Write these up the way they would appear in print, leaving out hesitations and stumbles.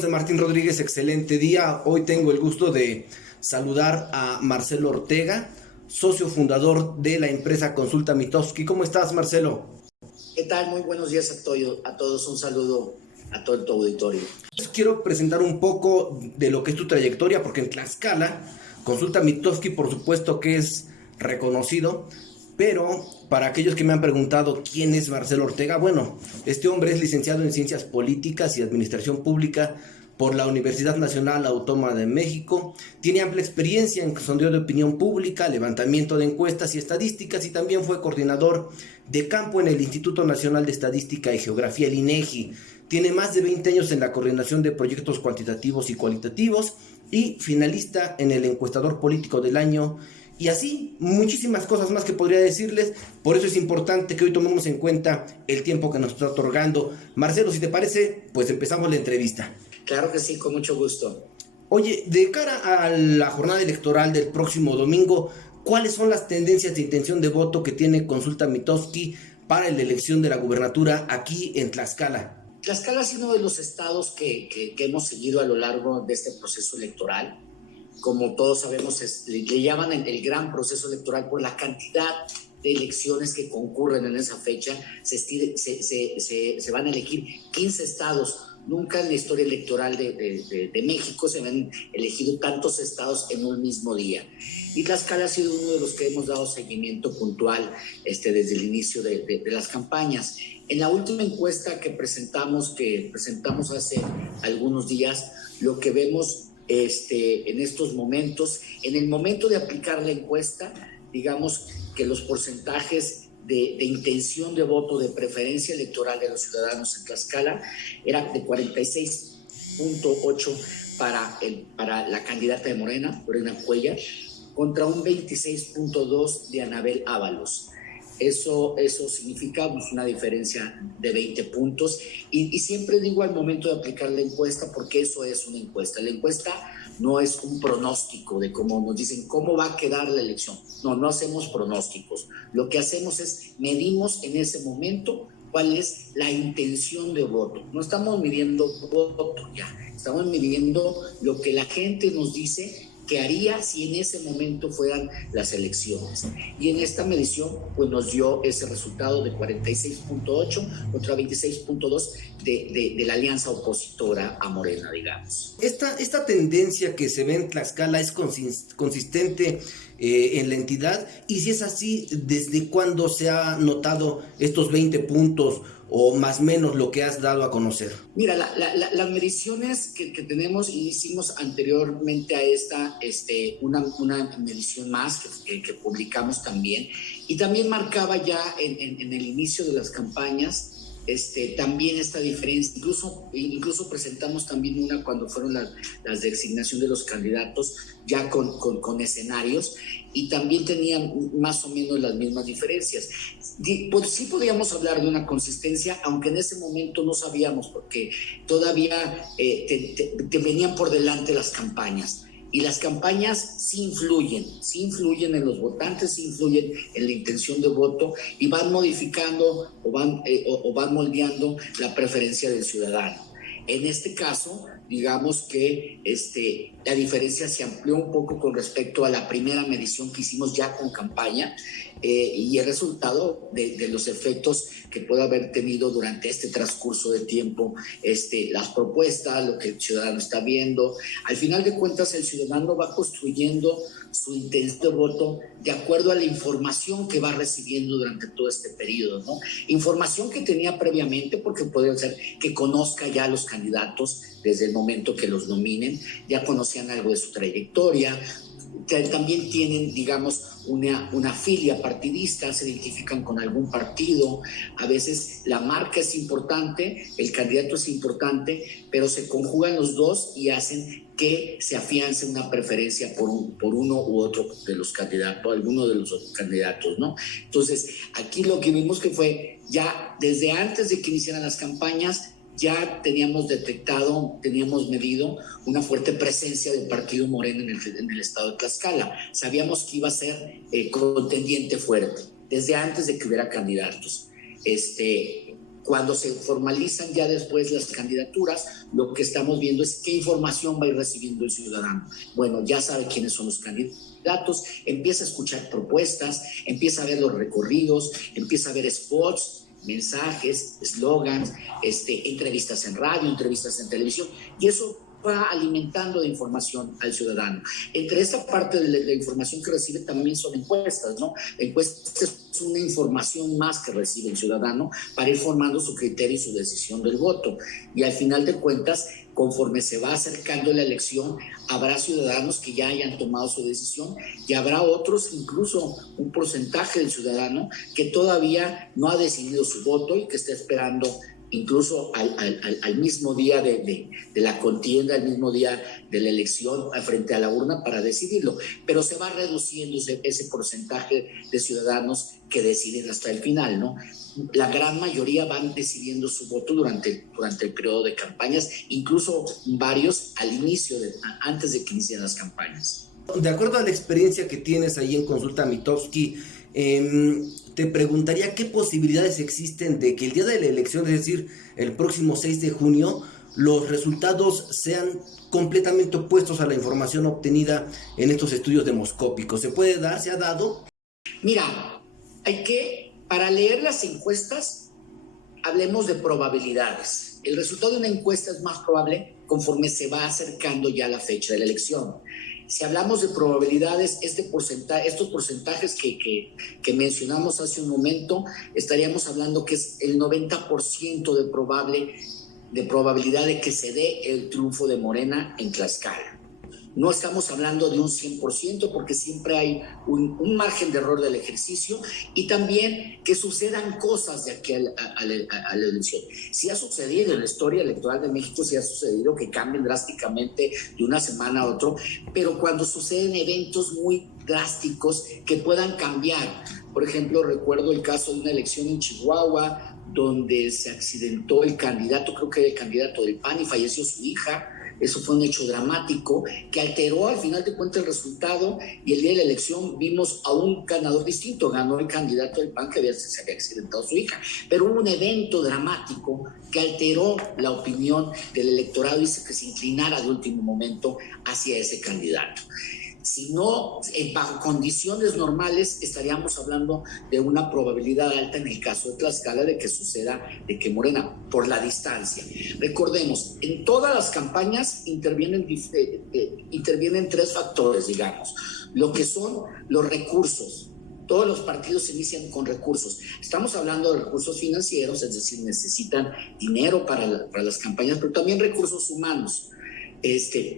José Martín Rodríguez, excelente día. Hoy tengo el gusto de saludar a Marcelo Ortega, socio fundador de la empresa Consulta Mitofsky. ¿Cómo estás, Marcelo? ¿Qué tal? Muy buenos días a todos. Un saludo a todo tu auditorio. Quiero presentar un poco de lo que es tu trayectoria, porque en Tlaxcala, Consulta Mitofsky, por supuesto que es reconocido, pero para aquellos que me han preguntado quién es Marcelo Ortega, bueno, este hombre es licenciado en Ciencias Políticas y Administración Pública por la Universidad Nacional Autónoma de México. Tiene amplia experiencia en sondeo de opinión pública, levantamiento de encuestas y estadísticas, y también fue coordinador de campo en el Instituto Nacional de Estadística y Geografía, el INEGI. Tiene más de 20 años en la coordinación de proyectos cuantitativos y cualitativos y finalista en el encuestador político del año. Y así, muchísimas cosas más que podría decirles. Por eso es importante que hoy tomemos en cuenta el tiempo que nos está otorgando. Marcelo, si te parece, pues empezamos la entrevista. Claro que sí, con mucho gusto. Oye, de cara a la jornada electoral del próximo domingo, ¿cuáles son las tendencias de intención de voto que tiene Consulta Mitofsky para la elección de la gubernatura aquí en Tlaxcala? Tlaxcala ha sido uno de los estados que hemos seguido a lo largo de este proceso electoral. Como todos sabemos, le llaman el gran proceso electoral por la cantidad de elecciones que concurren en esa fecha. Se van a elegir 15 estados. Nunca en la historia electoral de México se han elegido tantos estados en un mismo día. Y Tlaxcala ha sido uno de los que hemos dado seguimiento puntual desde el inicio de las campañas. En la última encuesta que presentamos hace algunos días, lo que vemos en estos momentos, en el momento de aplicar la encuesta, digamos que los porcentajes de intención de voto, de preferencia electoral de los ciudadanos en Tlaxcala era de 46.8 para la candidata de Morena, Lorena Cuellar, contra un 26.2 de Anabel Ábalos. Eso significa una diferencia de 20 puntos. Y siempre digo al momento de aplicar la encuesta, porque eso es una encuesta. La encuesta no es un pronóstico de cómo nos dicen cómo va a quedar la elección. No hacemos pronósticos. Lo que hacemos es medimos en ese momento cuál es la intención de voto. No estamos midiendo voto ya, estamos midiendo lo que la gente nos dice que haría si en ese momento fueran las elecciones. Y en esta medición pues nos dio ese resultado de 46.8 contra 26.2 de la alianza opositora a Morena, digamos. Esta tendencia que se ve en Tlaxcala es consistente en la entidad, y si es así, ¿desde cuándo se ha notado estos 20 puntos o más o menos lo que has dado a conocer? Mira, las mediciones que tenemos, y hicimos anteriormente a esta una medición más que publicamos también, y también marcaba ya en el inicio de las campañas también esta diferencia. Incluso presentamos también una cuando fueron las designación de los candidatos ya con escenarios, y también tenían más o menos las mismas diferencias. Sí podíamos hablar de una consistencia, aunque en ese momento no sabíamos, porque todavía te venían por delante las campañas. Y las campañas sí influyen en los votantes, sí influyen en la intención de voto, y van modificando o van moldeando la preferencia del ciudadano. En este caso, digamos que la diferencia se amplió un poco con respecto a la primera medición que hicimos ya con campaña, y el resultado de los efectos que puede haber tenido durante este transcurso de tiempo, las propuestas, lo que el ciudadano está viendo. Al final de cuentas, el ciudadano va construyendo su intención de voto de acuerdo a la información que va recibiendo durante todo este periodo, ¿no? Información que tenía previamente, porque puede ser que conozca ya a los candidatos desde el momento que los nominen, ya conocían algo de su trayectoria, también tienen, digamos, una filia partidista, se identifican con algún partido. A veces la marca es importante, el candidato es importante, pero se conjugan los dos y hacen que se afiance una preferencia por uno u otro de los candidatos, alguno de los otros candidatos, ¿no? Entonces, aquí lo que vimos que fue ya desde antes de que iniciaran las campañas, ya teníamos medido una fuerte presencia del partido Morena en el estado de Tlaxcala. Sabíamos que iba a ser contendiente fuerte, desde antes de que hubiera candidatos. Cuando se formalizan ya después las candidaturas, lo que estamos viendo es qué información va a ir recibiendo el ciudadano. Bueno, ya sabe quiénes son los candidatos, empieza a escuchar propuestas, empieza a ver los recorridos, empieza a ver spots, mensajes, eslogans, entrevistas en radio, entrevistas en televisión, y eso va alimentando de información al ciudadano. Entre esta parte de la información que recibe también son encuestas, ¿no? Encuestas es una información más que recibe el ciudadano para ir formando su criterio y su decisión del voto. Y al final de cuentas, conforme se va acercando la elección, habrá ciudadanos que ya hayan tomado su decisión y habrá otros, incluso un porcentaje del ciudadano, que todavía no ha decidido su voto y que está esperando incluso al mismo día de la contienda, al mismo día de la elección frente a la urna para decidirlo. Pero se va reduciendo ese porcentaje de ciudadanos que deciden hasta el final, ¿no? La gran mayoría van decidiendo su voto durante el periodo de campañas, incluso varios al inicio, antes de que inicien las campañas. De acuerdo a la experiencia que tienes ahí en Consulta Mitofsky, te preguntaría qué posibilidades existen de que el día de la elección, es decir, el próximo 6 de junio, los resultados sean completamente opuestos a la información obtenida en estos estudios demoscópicos. ¿Se puede dar? ¿Se ha dado? Mira, para leer las encuestas, hablemos de probabilidades. El resultado de una encuesta es más probable conforme se va acercando ya la fecha de la elección. Si hablamos de probabilidades, estos porcentajes que mencionamos hace un momento, estaríamos hablando que es el 90% de probabilidad de que se dé el triunfo de Morena en Tlaxcala. No estamos hablando de un 100% porque siempre hay un margen de error del ejercicio y también que sucedan cosas de aquí a la elección. Sí ha sucedido en la historia electoral de México, sí ha sucedido que cambien drásticamente de una semana a otra, pero cuando suceden eventos muy drásticos que puedan cambiar. Por ejemplo, recuerdo el caso de una elección en Chihuahua donde se accidentó el candidato, creo que era el candidato del PAN y falleció su hija. Eso fue un hecho dramático que alteró al final de cuentas el resultado y el día de la elección vimos a un ganador distinto. Ganó el candidato del PAN que se había accidentado su hija. Pero hubo un evento dramático que alteró la opinión del electorado y hizo que se inclinara de último momento hacia ese candidato. Si no, bajo condiciones normales, estaríamos hablando de una probabilidad alta en el caso de Tlaxcala de que suceda, de que Morena, por la distancia. Recordemos, en todas las campañas intervienen tres factores, digamos. Lo que son los recursos. Todos los partidos se inician con recursos. Estamos hablando de recursos financieros, es decir, necesitan dinero para las campañas, pero también recursos humanos.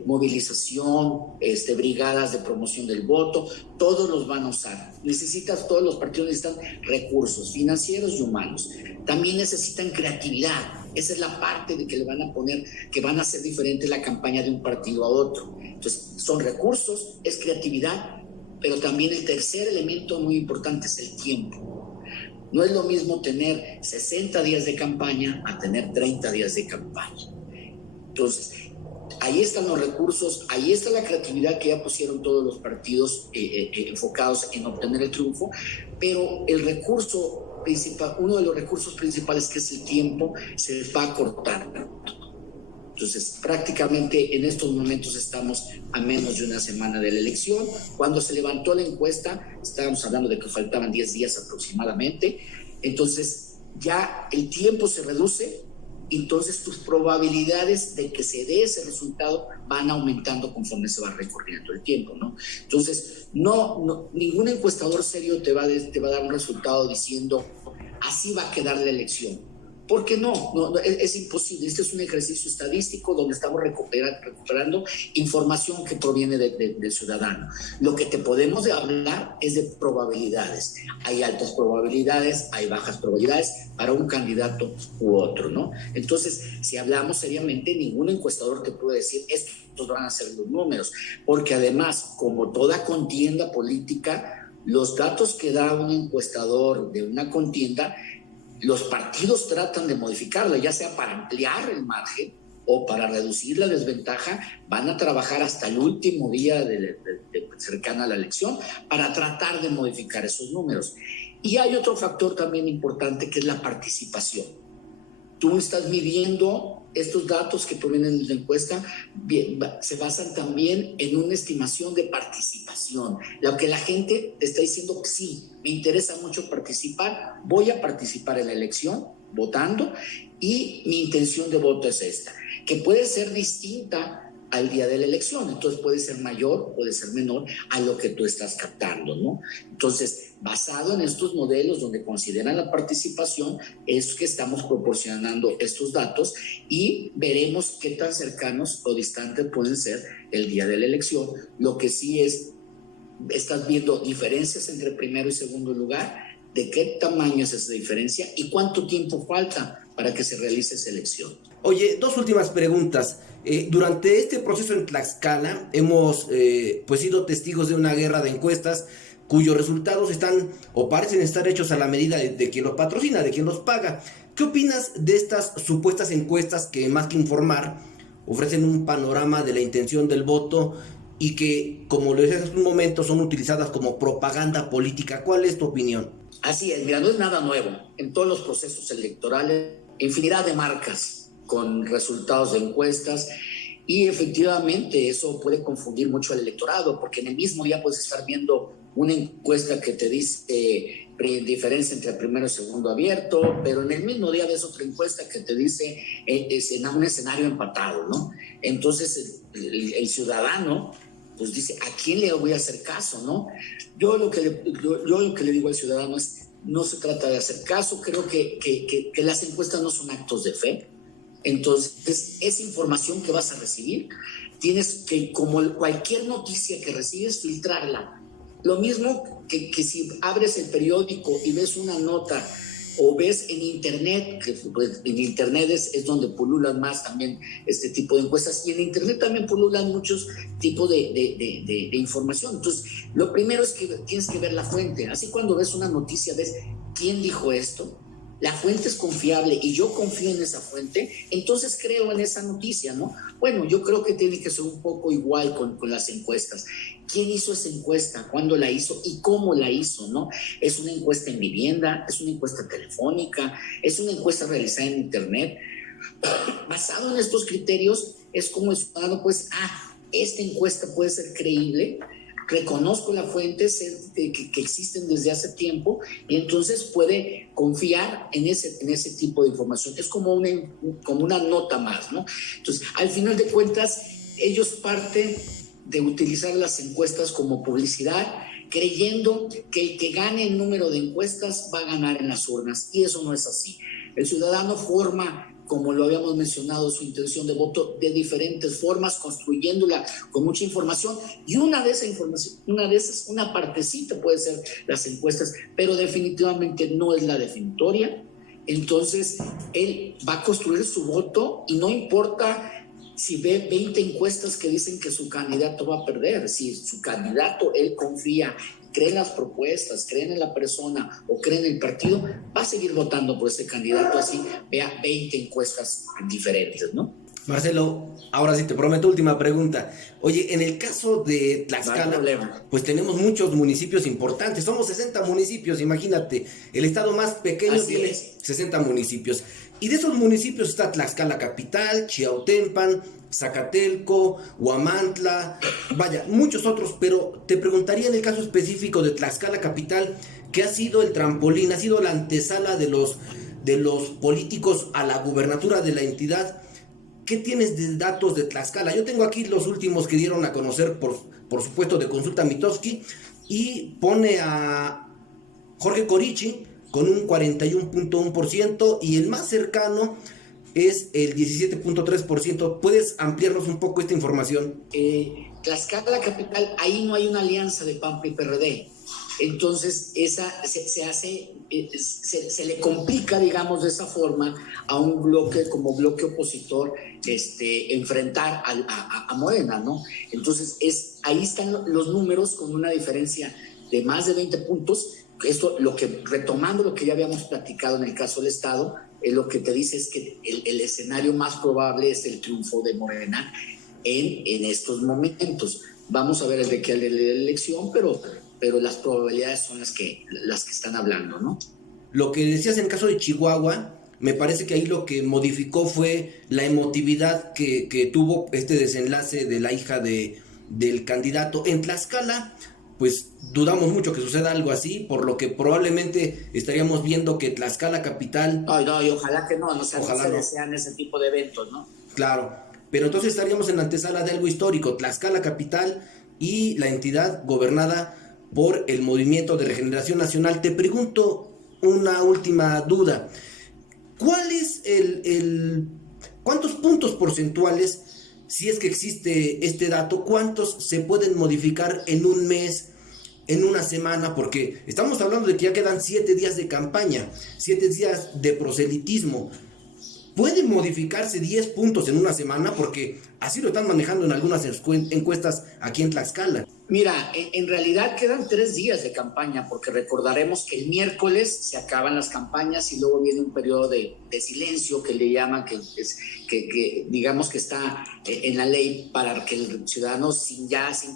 Movilización, brigadas de promoción del voto, todos los van a usar. Todos los partidos necesitan recursos financieros y humanos. También necesitan creatividad. Esa es la parte de que le van a poner, que van a hacer diferente la campaña de un partido a otro. Entonces, son recursos, es creatividad, pero también el tercer elemento muy importante es el tiempo. No es lo mismo tener 60 días de campaña a tener 30 días de campaña. Entonces, ahí están los recursos, ahí está la creatividad que ya pusieron todos los partidos enfocados en obtener el triunfo, pero el recurso principal, uno de los recursos principales, que es el tiempo, se les va a cortar. Entonces, prácticamente en estos momentos estamos a menos de una semana de la elección. Cuando se levantó la encuesta, estábamos hablando de que faltaban 10 días aproximadamente. Entonces, ya el tiempo se reduce. Entonces tus probabilidades de que se dé ese resultado van aumentando conforme se va recorriendo el tiempo, ¿no? Entonces, ningún encuestador serio te va a dar un resultado diciendo así va a quedar la elección. Porque no, es imposible. Este es un ejercicio estadístico donde estamos recuperando información que proviene del ciudadano. Lo que te podemos hablar es de probabilidades. Hay altas probabilidades, hay bajas probabilidades para un candidato u otro, ¿no? Entonces, si hablamos seriamente, ningún encuestador te puede decir estos van a ser los números, porque además, como toda contienda política, los datos que da un encuestador de una contienda, los partidos tratan de modificarla, ya sea para ampliar el margen o para reducir la desventaja. Van a trabajar hasta el último día cercana a la elección para tratar de modificar esos números. Y hay otro factor también importante, que es la participación. tú estás midiendo estos datos que provienen de la encuesta, se basan también en una estimación de participación. Lo que la gente está diciendo, sí, me interesa mucho participar, voy a participar en la elección votando y mi intención de voto es esta, que puede ser distinta al día de la elección, entonces puede ser mayor, puede ser menor a lo que tú estás captando, ¿no? Entonces, basado en estos modelos donde consideran la participación, es que estamos proporcionando estos datos y veremos qué tan cercanos o distantes pueden ser el día de la elección. Lo que sí es, estás viendo diferencias entre primero y segundo lugar, de qué tamaño es esa diferencia y cuánto tiempo falta para que se realice esa elección. Oye, dos últimas preguntas. Durante este proceso en Tlaxcala hemos pues sido testigos de una guerra de encuestas cuyos resultados están o parecen estar hechos a la medida de quien los patrocina, de quien los paga. ¿Qué opinas de estas supuestas encuestas que más que informar ofrecen un panorama de la intención del voto y que, como lo decías hace un momento, son utilizadas como propaganda política? ¿Cuál es tu opinión? Así es, mira, no es nada nuevo. En todos los procesos electorales, infinidad de marcas con resultados de encuestas y efectivamente eso puede confundir mucho al electorado porque en el mismo día puedes estar viendo una encuesta que te dice diferencia entre primero y segundo abierto, pero en el mismo día ves otra encuesta que te dice es en un escenario empatado, ¿no? Entonces el ciudadano pues dice, ¿a quién le voy a hacer caso, no? Yo lo que le digo al ciudadano es, no se trata de hacer caso, creo que las encuestas no son actos de fe. Entonces, esa información que vas a recibir, tienes que, como cualquier noticia que recibes, filtrarla. Lo mismo que si abres el periódico y ves una nota o ves en internet, que pues, en internet es donde pululan más también este tipo de encuestas, y en internet también pululan muchos tipos de información. Entonces, lo primero es que tienes que ver la fuente. Así cuando ves una noticia, ves quién dijo esto, la fuente es confiable y yo confío en esa fuente, entonces creo en esa noticia, ¿no? Bueno, yo creo que tiene que ser un poco igual con las encuestas. ¿Quién hizo esa encuesta? ¿Cuándo la hizo? ¿Y cómo la hizo, no? ¿Es una encuesta en vivienda? ¿Es una encuesta telefónica? ¿Es una encuesta realizada en internet? Basado en estos criterios, es como el ciudadano, pues, esta encuesta puede ser creíble, reconozco la fuente que existen desde hace tiempo y entonces puede confiar en ese tipo de información. Es como una nota más, ¿no? Entonces, al final de cuentas, ellos parten de utilizar las encuestas como publicidad, creyendo que el que gane el número de encuestas va a ganar en las urnas, y eso no es así. El ciudadano forma, como lo habíamos mencionado, su intención de voto de diferentes formas, construyéndola con mucha información, y una de esas, una partecita puede ser las encuestas, pero definitivamente no es la definitoria. Entonces, él va a construir su voto y no importa si ve 20 encuestas que dicen que su candidato va a perder. Si su candidato, él confía, cree en las propuestas, cree en la persona o cree en el partido, va a seguir votando por ese candidato, así vea 20 encuestas diferentes, ¿no? Marcelo, ahora sí te prometo última pregunta. Oye, en el caso de Tlaxcala, pues tenemos muchos municipios importantes, somos 60 municipios, imagínate, el estado más pequeño así tiene 60 municipios. Y de esos municipios está Tlaxcala Capital, Chiautempan, Zacatelco, Huamantla, vaya, muchos otros, pero te preguntaría en el caso específico de Tlaxcala Capital, ¿qué ha sido el trampolín, ha sido la antesala de los políticos a la gubernatura de la entidad? ¿Qué tienes de datos de Tlaxcala? Yo tengo aquí los últimos que dieron a conocer, por supuesto, de Consulta Mitofsky, y pone a Jorge Corichi con un 41.1% y el más cercano es el 17.3%. ¿Puedes ampliarnos un poco esta información? Tlaxcala Capital, ahí no hay una alianza de PAN y PRD. Entonces, esa se le complica, digamos, de esa forma a un bloque como bloque opositor enfrentar a Morena, ¿no? Entonces, ahí están los números con una diferencia de más de 20 puntos. Esto, retomando lo que ya habíamos platicado en el caso del Estado, lo que te dice es que el escenario más probable es el triunfo de Morena en estos momentos. Vamos a ver el de que la elección, pero las probabilidades son las que están hablando, ¿no? Lo que decías en el caso de Chihuahua, Me parece que ahí lo que modificó fue la emotividad que tuvo este desenlace de la hija del candidato. En Tlaxcala, pues dudamos mucho que suceda algo así, por lo que probablemente estaríamos viendo que Tlaxcala capital... No, no, y ojalá que no se Ojalá no. desean ese tipo de eventos, ¿no? Claro, pero entonces estaríamos en la antesala de algo histórico, Tlaxcala capital y la entidad gobernada por el Movimiento de Regeneración Nacional. Te pregunto una última duda. ¿Cuál es cuántos puntos porcentuales, si es que existe este dato, cuántos se pueden modificar en un mes, en una semana? Porque estamos hablando de que ya quedan 7 días de campaña, 7 días de proselitismo. ¿Pueden modificarse 10 puntos en una semana? Porque así lo están manejando en algunas encuestas aquí en Tlaxcala. Mira, en realidad quedan 3 días de campaña, porque recordaremos que el miércoles se acaban las campañas y luego viene un periodo de silencio que le llaman, que digamos que está en la ley para que el ciudadano sin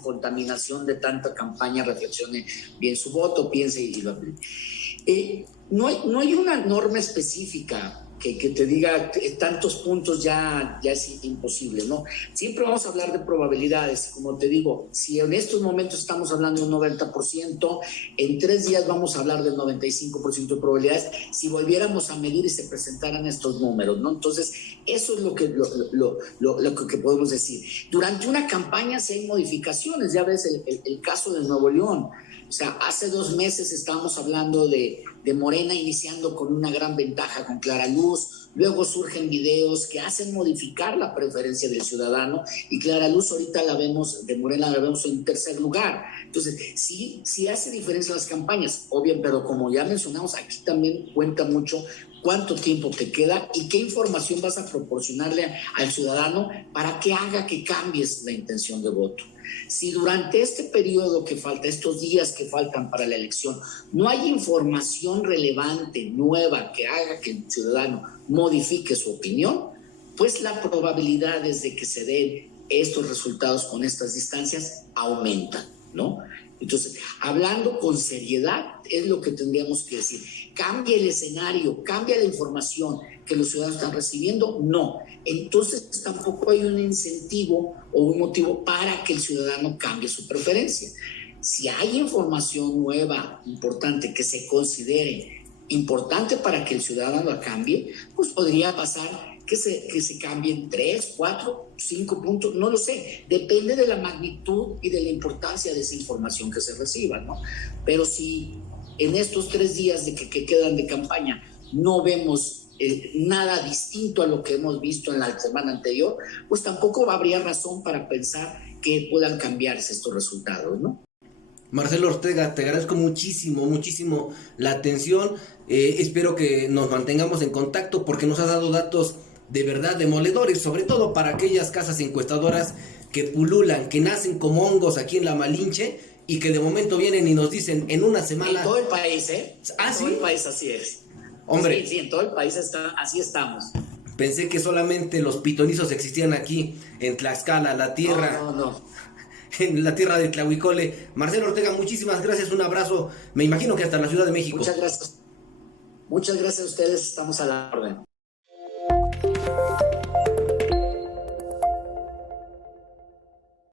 contaminación de tanta campaña reflexione bien su voto, piense y lo aplique. No hay una norma específica que te diga tantos puntos ya es imposible, ¿no? Siempre vamos a hablar de probabilidades, como te digo, si en estos momentos estamos hablando de un 90%, en 3 días vamos a hablar del 95% de probabilidades si volviéramos a medir y se presentaran estos números, ¿no? Entonces, eso es lo que podemos decir. Durante una campaña si hay modificaciones, ya ves el caso de Nuevo León. O sea, hace 2 meses estábamos hablando de Morena iniciando con una gran ventaja con Clara Luz, luego surgen videos que hacen modificar la preferencia del ciudadano y Clara Luz ahorita de Morena la vemos en tercer lugar. Entonces, sí hace diferencia las campañas, obvio, pero como ya mencionamos, aquí también cuenta mucho cuánto tiempo te queda y qué información vas a proporcionarle al ciudadano para que haga que cambies la intención de voto. Si durante este periodo que falta, estos días que faltan para la elección, no hay información relevante, nueva, que haga que el ciudadano modifique su opinión, pues la probabilidad de que se den estos resultados con estas distancias aumenta, ¿no? Entonces, hablando con seriedad, es lo que tendríamos que decir. ¿Cambia el escenario? ¿Cambia la información que los ciudadanos están recibiendo? No. Entonces, tampoco hay un incentivo o un motivo para que el ciudadano cambie su preferencia. Si hay información nueva, importante, que se considere importante para que el ciudadano la cambie, pues podría pasar que se cambien 3, 4, 5 puntos, no lo sé, depende de la magnitud y de la importancia de esa información que se reciba, ¿no? Pero si en estos 3 días que quedan de campaña no vemos nada distinto a lo que hemos visto en la semana anterior, pues tampoco habría razón para pensar que puedan cambiarse estos resultados, ¿no? Marcelo Ortega, te agradezco muchísimo la atención. Espero que nos mantengamos en contacto porque nos has dado datos de verdad demoledores, sobre todo para aquellas casas encuestadoras que pululan, que nacen como hongos aquí en la Malinche y que de momento vienen y nos dicen en una semana... En todo el país, ¿Ah, sí? En todo el país así es. Hombre. Sí, en todo el país así estamos. Pensé que solamente los pitonizos existían aquí en Tlaxcala, la tierra... No. En la tierra de Tlahuicole. Marcelo Ortega, muchísimas gracias, un abrazo. Me imagino que hasta la Ciudad de México. Muchas gracias a ustedes, estamos a la orden.